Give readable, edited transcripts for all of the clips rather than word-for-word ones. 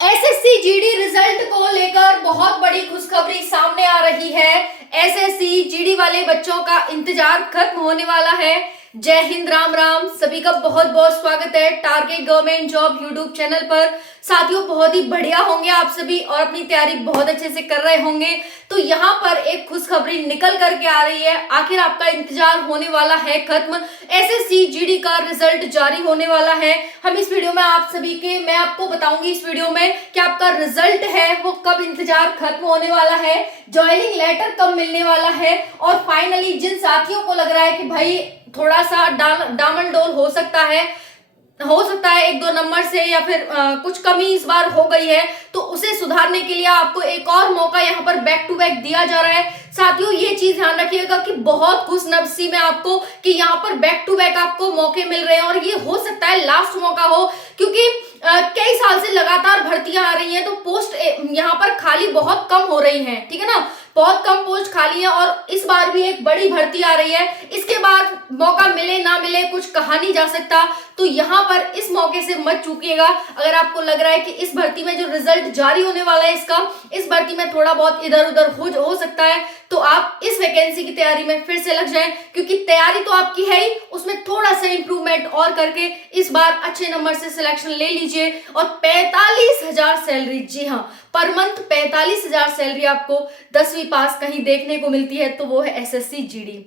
SSC GD result को लेकर बहुत बड़ी खुशखबरी सामने आ रही है। एसएससी जीडी वाले बच्चों का इंतजार खत्म होने वाला है। जय हिंद, राम राम। सभी का बहुत बहुत स्वागत है target government job YouTube channel पर। साथियों, बहुत ही बढ़िया होंगे आप सभी और अपनी तैयारी बहुत अच्छे से कर रहे होंगे। तो यहाँ पर एक खुशखबरी निकल करके आ रही है। आखिर आपका इंतजार होने वाला है खत्म। एसएससी जीडी का रिजल्ट जारी होने वाला है। हम इस वीडियो में आप सभी के मैं आपको बताऊंगी इस वीडियो में कि आपका रिजल्ट है वो कब इंतजार खत्म होने वाला है, ज्वाइनिंग लेटर कब मिलने वाला है, और फाइनली जिन साथियों को लग रहा है कि भाई थोड़ा सा डामाडोल हो सकता है एक दो नंबर से, या फिर कुछ कमी इस बार हो गई है, तो उसे सुधारने के लिए आपको एक और मौका यहाँ पर बैक टू बैक दिया जा रहा है। साथियों, ये चीज ध्यान रखिएगा कि बहुत खुश नसीब है आपको कि यहाँ पर बैक टू बैक आपको मौके मिल रहे हैं, और ये हो सकता है लास्ट मौका हो, क्योंकि कई साल से लगातार भर्तियां आ रही हैं, तो पोस्ट यहाँ पर खाली बहुत कम हो रही हैं, ठीक है ना। बहुत कम पोस्ट खाली है और इस बार भी एक बड़ी भर्ती आ रही है। इसके बाद मौका मिले ना मिले कुछ कहा नहीं जा सकता, तो यहाँ पर इस मौके से मत चूकिएगा। अगर आपको लग रहा है कि इस भर्ती में जो रिजल्ट जारी होने वाला है इसका, इस भर्ती में थोड़ा बहुत इधर उधर हो सकता है, तो आप इस वैकेंसी की तैयारी में फिर से लग जाएं, क्योंकि तैयारी तो आपकी है ही, उसमें थोड़ा सा इंप्रूवमेंट और करके इस बार अच्छे नंबर से सिलेक्शन ले लीजिए। और 45,000 सैलरी, जी हाँ, पर मंथ 45,000 सैलरी आपको 10वीं पास कहीं देखने को मिलती है, तो वो है एसएससी जीडी।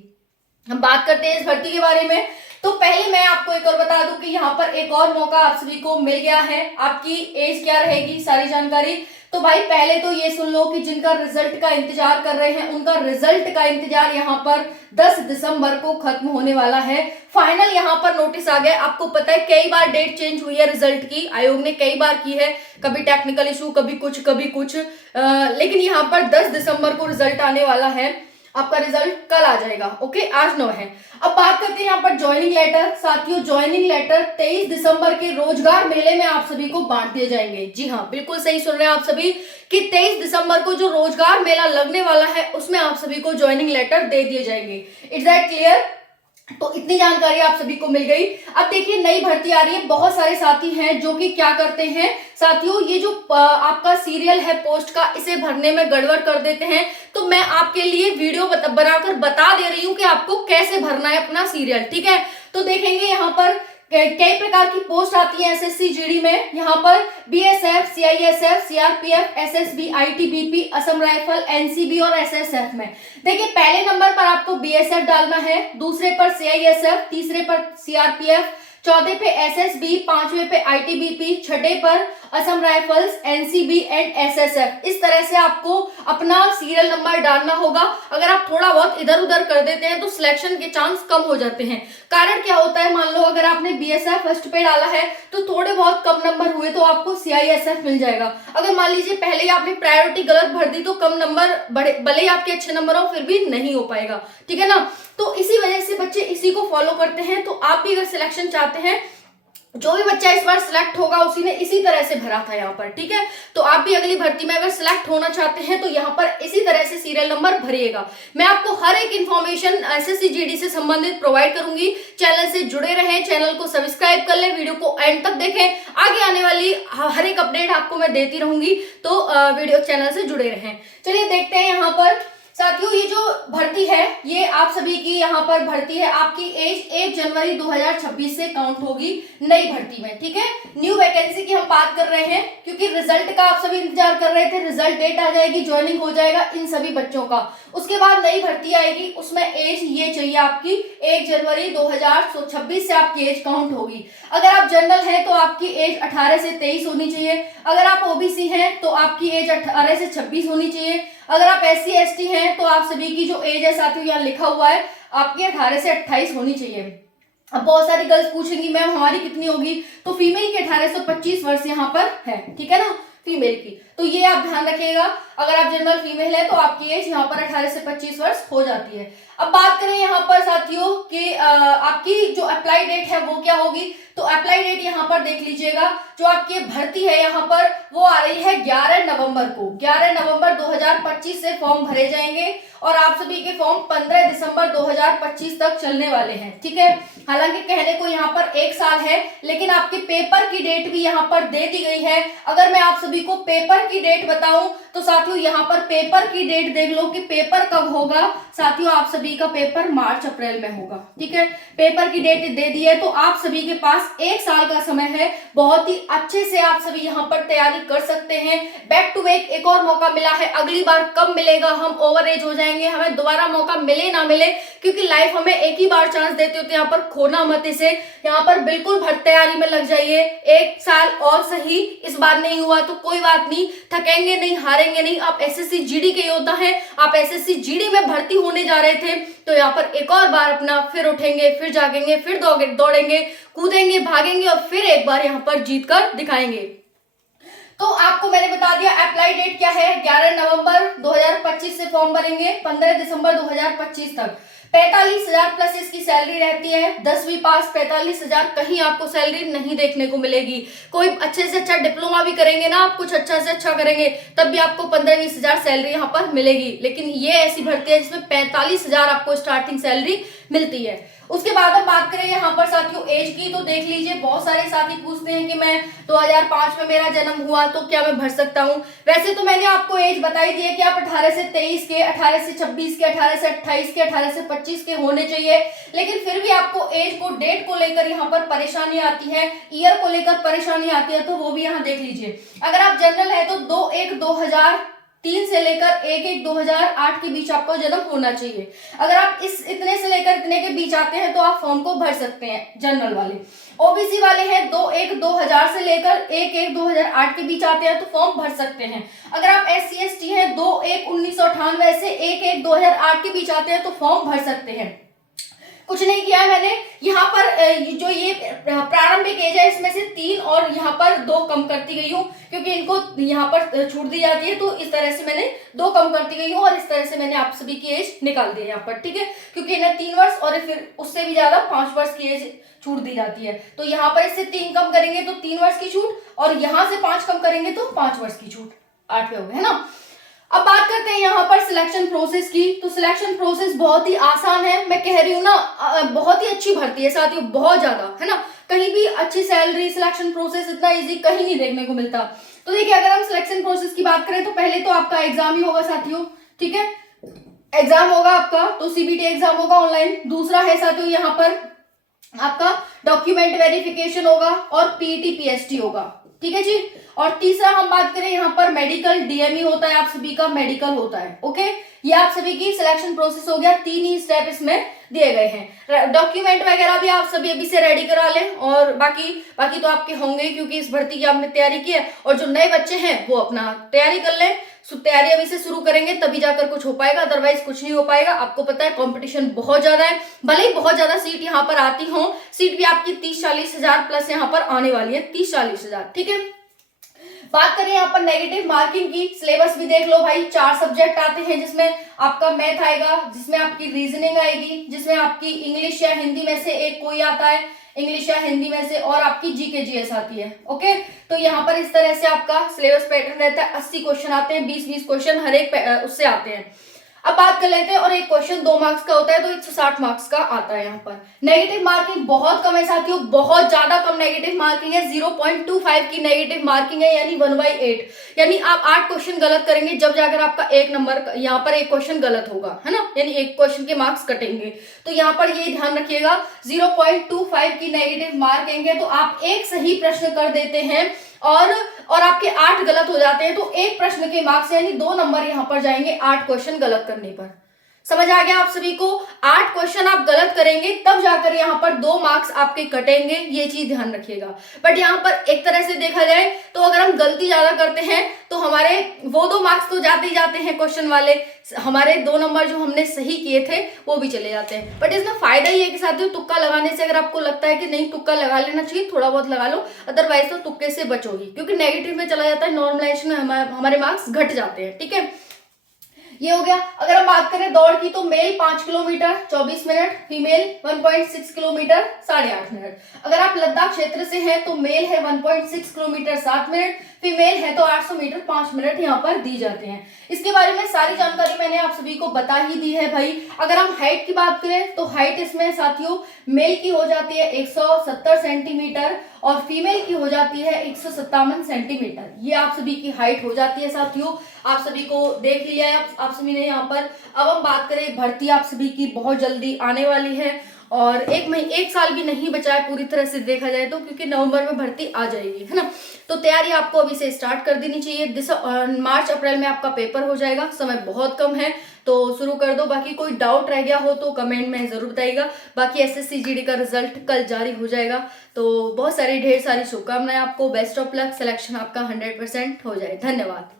हम बात करते हैं इस भर्ती के बारे में। तो पहले मैं आपको एक और बता दूं कि यहाँ पर एक और मौका आप सभी को मिल गया है। आपकी एज क्या रहेगी, सारी जानकारी। तो भाई पहले तो ये सुन लो कि जिनका रिजल्ट का इंतजार कर रहे हैं उनका रिजल्ट का इंतजार यहाँ पर 10 दिसंबर को खत्म होने वाला है। फाइनल यहाँ पर नोटिस आ गया। आपको पता है कई बार डेट चेंज हुई है रिजल्ट की, आयोग ने कई बार की है, कभी टेक्निकल इशू, कभी कुछ लेकिन यहाँ पर 10 दिसंबर को रिजल्ट आने वाला है। आपका रिजल्ट कल आ जाएगा, ओके, आज 9 है। अब बात करते हैं यहाँ पर ज्वाइनिंग लेटर। साथियों, ज्वाइनिंग लेटर 23 दिसंबर के रोजगार मेले में आप सभी को बांट दिए जाएंगे। जी हाँ, बिल्कुल सही सुन रहे हैं आप सभी कि 23 दिसंबर को जो रोजगार मेला लगने वाला है उसमें आप सभी को ज्वाइनिंग लेटर दे दिए जाएंगे। It's that clear? तो इतनी जानकारी आप सभी को मिल गई। अब देखिए नई भर्ती आ रही है। बहुत सारे साथी हैं जो कि क्या करते हैं साथियों, ये जो आपका सीरियल है पोस्ट का, इसे भरने में गड़बड़ कर देते हैं। तो मैं आपके लिए वीडियो बनाकर बता दे रही हूँ कि आपको कैसे भरना है अपना सीरियल, ठीक है। तो देखेंगे यहाँ पर कई प्रकार की पोस्ट आती है एसएससी जीडी में। यहाँ पर BSF, CISF, CRPF, SSB, ITBP, Assam rifle, NCB और एसएसएफ में। देखिए पहले नंबर पर आपको बीएसएफ डालना है, दूसरे पर सीआईएसएफ, तीसरे पर सीआरपीएफ, चौथे पे एसएसबी, पांचवें पे आईटीबीपी, छठे पर Assam rifles, NCB and SSF. इस तरह से आपको अपना सीरियल नंबर डालना होगा। अगर आप थोड़ा बहुत इधर उधर कर देते हैं तो सिलेक्शन के चांस कम हो जाते हैं। कारण क्या होता है, मान लो अगर आपने बीएसएफ फर्स्ट पे डाला है तो थोड़े बहुत कम नंबर हुए तो आपको सीआईएसएफ मिल जाएगा। अगर मान लीजिए पहले ही आपने प्रायोरिटी गलत भर दी तो कम नंबर, भले ही आपके अच्छे नंबर हो फिर भी नहीं हो पाएगा, ठीक है ना। तो इसी वजह से बच्चे इसी को फॉलो करते हैं। तो आप भी अगर सिलेक्शन चाहते हैं, जो भी बच्चा इस बार सिलेक्ट होगा उसी ने इसी तरह से भरा था यहाँ पर, ठीक है। तो आप भी अगली भर्ती में अगर सिलेक्ट होना चाहते हैं तो यहाँ पर इसी तरह से सीरियल नंबर भरिएगा। मैं आपको हर एक इन्फॉर्मेशन एसएससी जीडी से संबंधित प्रोवाइड करूंगी। चैनल से जुड़े रहें, चैनल को सब्सक्राइब कर लें, वीडियो को एंड तक देखें। आगे आने वाली हर एक अपडेट आपको मैं देती रहूंगी, तो वीडियो चैनल से जुड़े रहें। चलिए देखते हैं यहाँ पर साथियों, ये जो भर्ती है ये आप सभी की यहाँ पर भर्ती है। आपकी एज 1 जनवरी 2026 से काउंट होगी नई भर्ती में, ठीक है। न्यू वैकेंसी की हम बात कर रहे हैं क्योंकि रिजल्ट का आप सभी इंतजार कर रहे थे। रिजल्ट डेट आ जाएगी, ज्वाइनिंग हो जाएगा इन सभी बच्चों का। उसके बाद नई भर्ती आएगी, उसमें एज ये चाहिए आपकी 1 जनवरी 2026 से आपकी एज काउंट होगी। अगर आप जनरल हैं तो आपकी एज 18 से 23 होनी चाहिए। अगर आप ओबीसी हैं तो आपकी एज 18 से 26 होनी चाहिए। अगर आप SC ST हैं तो आप सभी की जो एज है साथियों यहाँ लिखा हुआ है आपकी 18 से 28 होनी चाहिए। अब बहुत सारी गर्ल्स पूछेंगी मैम हमारी कितनी होगी, तो फीमेल की 18 से 25 वर्ष यहाँ पर है, ठीक है ना, फीमेल की। तो ये आप ध्यान रखिएगा। अगर आप जनरल फीमेल है तो आपकी एज यहाँ पर 18 से 25 वर्ष हो जाती है। अब बात करें यहाँ पर साथियों कि आपकी जो अप्लाई डेट है वो क्या होगी, तो अप्लाई डेट यहाँ पर देख लीजिएगा। जो आपकी भर्ती है यहाँ पर वो आ रही है 11 नवंबर को। 11 नवंबर 2025 से फॉर्म भरे जाएंगे और आप सभी के फॉर्म 15 दिसंबर 2025 तक चलने वाले हैं, ठीक है। हालांकि कहने को यहाँ पर 1 साल है, लेकिन आपके पेपर की डेट भी यहाँ पर दे दी गई है। अगर मैं आप सभी को पेपर की डेट बताऊं तो साथियों यहाँ पर पेपर की डेट देख लो कि पेपर कब होगा। साथियों आप सभी का पेपर मार्च अप्रैल में होगा, ठीक है। पेपर की डेट दे दी है तो आप सभी के पास 1 साल का समय है। बहुत ही अच्छे से आप सभी यहाँ पर तैयारी कर सकते हैं। बैक टू बैक एक और मौका मिला है, अगली बार कब मिलेगा, हम ओवर एज हो जाएंगे, हमें दोबारा मौका मिले ना मिले, क्योंकि लाइफ हमें एक ही बार चांस देते होते, यहाँ पर खोना मत इसे। यहाँ पर बिल्कुल भर तैयारी में लग जाइए। 1 साल और सही, इस बार नहीं हुआ तो कोई बात नहीं, थकेंगे नहीं, हारेंगे नहीं। आप एसएससी जीडी के योद्धा हैं, आप एसएससी जीडी में भर्ती होने जा रहे थे तो यहाँ पर एक और बार अपना फिर उठेंगे, फिर जागेंगे, फिर दौड़ेंगे, कूदेंगे, भागेंगे और फिर एक बार यहाँ पर जीत कर दिखाएंगे। तो आपको मैंने बता दिया अप्लाई डेट क्या है, 11 नवंबर 2025 से फॉर्म भरेंगे 15 दिसंबर 2025 तक। 45,000 प्लस इसकी सैलरी रहती है। 10वीं पास 45,000, कहीं आपको सैलरी नहीं देखने को मिलेगी। कोई अच्छे से अच्छा डिप्लोमा भी करेंगे ना, आप कुछ अच्छा से अच्छा करेंगे तब भी आपको 15-20 हजार सैलरी यहाँ पर मिलेगी। लेकिन ये ऐसी भर्ती है जिसमें 45,000 आपको स्टार्टिंग सैलरी मिलती है। उसके बाद हम बात करें यहाँ पर साथियों एज की, तो देख लीजिए बहुत सारे साथी पूछते हैं कि मैं 2005 में मेरा जन्म हुआ तो क्या मैं भर सकता हूँ। वैसे तो मैंने आपको एज बताई दी है कि आप 18 से 23 के, 18 से 26 के, 18 से 28 के, 18 से 25 के होने चाहिए। लेकिन फिर भी आपको एज को, डेट को लेकर यहाँ पर परेशानी आती है, ईयर को लेकर परेशानी आती है, तो वो भी यहाँ देख लीजिए। अगर आप जनरल है तो 2/1/2003 से लेकर 1/1/2008 के बीच आपका जन्म होना चाहिए। अगर आप इतने से लेकर इतने के बीच आते हैं तो आप फॉर्म को भर सकते हैं, जनरल वाले। ओबीसी वाले हैं 2/1/2000 से लेकर 1/1/2008 के बीच आते हैं तो फॉर्म भर सकते हैं। अगर आप SC/ST हैं 2/1/1998 से 1/1/2008 के बीच आते हैं तो फॉर्म भर सकते हैं। कुछ नहीं किया है मैंने यहाँ पर, जो ये प्रारंभिक एज है इसमें से 3 और यहाँ पर 2 कम करती गई हूँ, क्योंकि इनको यहाँ पर छूट दी जाती है, तो इस तरह से मैंने 2 कम करती गई हूँ और इस तरह से मैंने आप सभी की एज निकाल दी है यहाँ पर, ठीक है। क्योंकि इन्हें 3 वर्ष और फिर उससे भी ज्यादा 5 वर्ष की एज छूट दी जाती है। तो यहाँ पर इससे 3 कम करेंगे तो 3 वर्ष की छूट, और यहाँ से 5 कम करेंगे तो 5 वर्ष की छूट, 8 पे हो गए, है ना। अब बात करते हैं यहाँ पर सिलेक्शन प्रोसेस की। तो सिलेक्शन प्रोसेस बहुत ही आसान है, मैं कह रही हूँ ना, बहुत ही अच्छी भर्ती है साथियों, बहुत ज्यादा, है ना। कहीं भी अच्छी सैलरी, सिलेक्शन प्रोसेस इतना इजी कहीं नहीं देखने को मिलता। तो देखिए अगर हम सिलेक्शन प्रोसेस की बात करें तो पहले तो आपका एग्जाम ही होगा साथियों, ठीक है। एग्जाम होगा आपका, तो सीबीटी एग्जाम होगा ऑनलाइन। दूसरा है साथियों यहाँ पर आपका डॉक्यूमेंट वेरिफिकेशन होगा और पीटी पीएचडी होगा, ठीक है जी। और तीसरा हम बात करें यहाँ पर मेडिकल, डीएमई होता है, आप सभी का मेडिकल होता है, ओके। ये आप सभी की सिलेक्शन प्रोसेस हो गया, 3 ही स्टेप इसमें दिए गए हैं। डॉक्यूमेंट वगैरह भी आप सभी अभी से रेडी करा लें, और बाकी तो आपके होंगे क्योंकि इस भर्ती की आपने तैयारी की है। और जो नए बच्चे हैं वो अपना तैयारी कर लें, तैयारी अभी से शुरू करेंगे तभी जाकर कुछ हो पाएगा, अदरवाइज कुछ नहीं हो पाएगा। आपको पता है कंपटीशन बहुत ज्यादा है, भले ही बहुत ज्यादा सीट यहाँ पर आती हो, सीट भी आपकी 30-40 हजार प्लस यहाँ पर आने वाली है, 30-40 हजार, ठीक है। बात करें यहाँ पर नेगेटिव मार्किंग की, सिलेबस भी देख लो भाई। 4 सब्जेक्ट आते हैं जिसमें आपका मैथ आएगा, जिसमें आपकी रीजनिंग आएगी, जिसमें आपकी इंग्लिश या हिंदी में से एक कोई आता है, इंग्लिश या हिंदी में से, और आपकी जीके जीएस आती है, ओके। तो यहाँ पर इस तरह से आपका सिलेबस पैटर्न रहता है। 80 क्वेश्चन आते हैं, 20-20 क्वेश्चन हर एक उससे आते हैं। अब बात कर लेते हैं, और एक क्वेश्चन 2 मार्क्स का होता है, तो 160 मार्क्स का आता है यहाँ पर। नेगेटिव मार्किंग बहुत कम है साथियों, बहुत ज्यादा कम नेगेटिव मार्किंग है, 0.25 की नेगेटिव मार्किंग है, यानी 1/8। यानी आप 8 क्वेश्चन गलत करेंगे जब जाकर आपका 1 नंबर, यहाँ पर 1 क्वेश्चन गलत होगा, है ना, यानी 1 क्वेश्चन के मार्क्स कटेंगे। तो यहाँ पर ये ध्यान रखिएगा, 0.25 की नेगेटिव मार्किंग है, तो आप एक सही प्रश्न कर देते हैं और आपके 8 गलत हो जाते हैं, तो 1 प्रश्न के मार्क्स यानी 2 नंबर यहाँ पर जाएंगे 8 क्वेश्चन गलत करने पर। समझ आ गया आप सभी को? 8 क्वेश्चन आप गलत करेंगे तब जाकर यहाँ पर 2 मार्क्स आपके कटेंगे, ये चीज ध्यान रखिएगा। बट यहाँ पर एक तरह से देखा जाए तो अगर हम गलती ज्यादा करते हैं तो हमारे वो 2 मार्क्स तो जाते ही जाते हैं क्वेश्चन वाले, हमारे 2 नंबर जो हमने सही किए थे वो भी चले जाते हैं। बट इसमें फायदा ये है कि साथियों तुक्का लगाने से अगर आपको लगता है कि नहीं तुक्का लगा लेना चाहिए, थोड़ा बहुत लगा लो, अदरवाइज तो तुक्के से बचोगी, क्योंकि नेगेटिव में चला जाता है, नॉर्मलाइजेशन में हमारे मार्क्स घट जाते हैं। ठीक है, ये हो गया। अगर हम बात करें दौड़ की तो male 5 kilometre 24 minute, female 1.6 kilometre 8.5 minute. अगर आप लद्दाख क्षेत्र से हैं तो मेल है 1.6 किलोमीटर 7 मिनट, फीमेल है तो 800 मीटर 5 मिनट यहाँ पर दी जाते हैं। इसके बारे में सारी जानकारी मैंने आप सभी को बता ही दी है भाई। अगर हम हाइट की बात करें तो हाइट इसमें साथियों मेल की हो जाती है 170 सेंटीमीटर और फीमेल की हो जाती है 157 सेंटीमीटर। ये आप सभी की हाइट हो जाती है साथियों। आप सभी को देख लिया है आप सभी ने यहाँ पर। अब हम बात करें भर्ती आप सभी की बहुत जल्दी आने वाली है और एक साल भी नहीं बचा है पूरी तरह से देखा जाए तो, क्योंकि नवंबर में भर्ती आ जाएगी, है ना। तो तैयारी आपको अभी से स्टार्ट कर देनी चाहिए। मार्च अप्रैल में आपका पेपर हो जाएगा, समय बहुत कम है तो शुरू कर दो। बाकी कोई डाउट रह गया हो तो कमेंट में जरूर बताइएगा। बाकी एसएससी जीडी का रिजल्ट कल जारी हो जाएगा, तो बहुत सारी ढेर सारी शुभकामनाएं आपको। बेस्ट ऑफ लक, सिलेक्शन आपका 100% हो जाए। धन्यवाद।